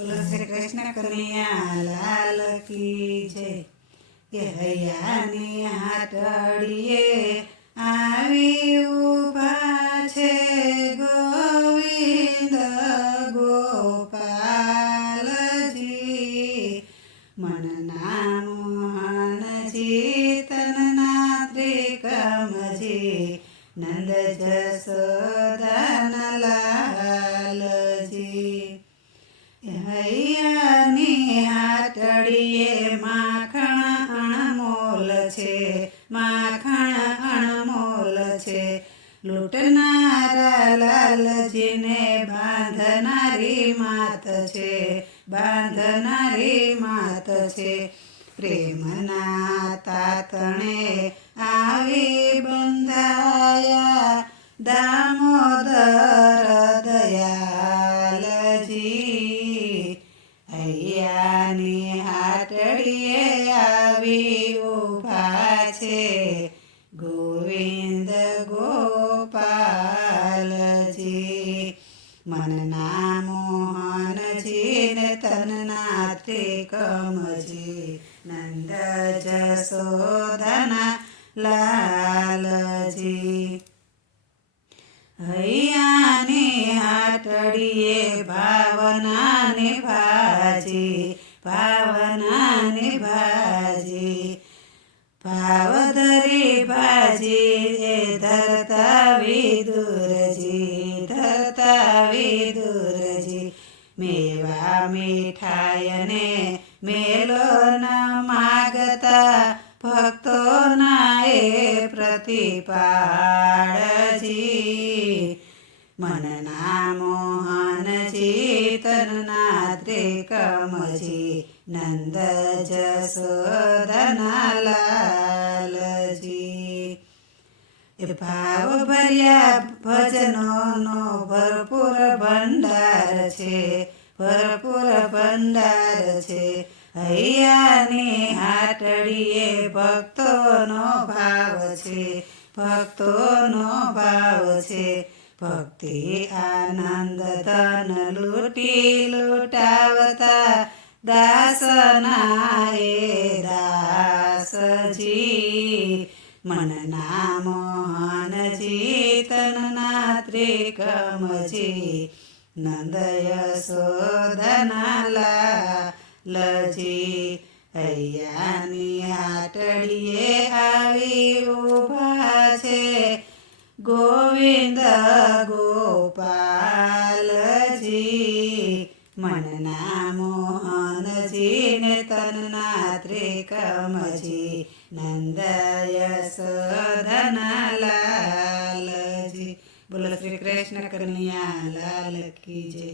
બોલો શ્રી કૃષ્ણ કનૈયા લાલ કી જય કે હૈયાની હાટડીએ આવી ઊભા છે ગોવિંદ ગોપાલજી. મનના મોહનજી તનના ત્રિકમજી. નંદ જસોદન લાલજી હૈયાની હાટડીએ માખણ અણમોલ છે, માખણ અણમોલ છે. લૂંટનારા લાલજીને બાંધનારી માત છે, બાંધનારી માત છે. પ્રેમના તાતણે આવી બંધાયા દામોદર હૈયાની હાટડીએ આવી ઊભા છે. ગોવિંદ ગોપાલજી. મનના મોહનજી ને તનના ત્રિકમજી નંદ જસોદના લાલજી. હૈયાની હાટડીએ ભાવનાની ભાજી पावनाने भाजी पावतरी भाजी जे धरता विदुरजी धरता विदुरजी मेवा मिठायने मेलो न मागता भक्तो नाये प्रतिपाडजी मन नाम ત્રિકમજી નંદ જસોદના લાલજી એ ભાવ ભર્યા ભજનોનો ભરપૂર ભંડાર છે ભરપૂર ભંડાર છે હૈયાની હાટડીએ ભક્તોનો ભાવ છે ભક્તોનો ભાવ છે ભક્તિ આનંદ ધન લૂટી લૂટાવતા દાસના એ દાસજી મનના મોહનજી તનના ત્રિકમજી નંદ યશોદના લજી અયાની આટડીએ આવી ઊભા છે ગોવિંદ ગોપાલજી મનના મોહનજી ને તનના ત્રિકમજી નંદ યશોદના લાલજી બોલો શ્રી કૃષ્ણ કનૈયા લાલ કી જય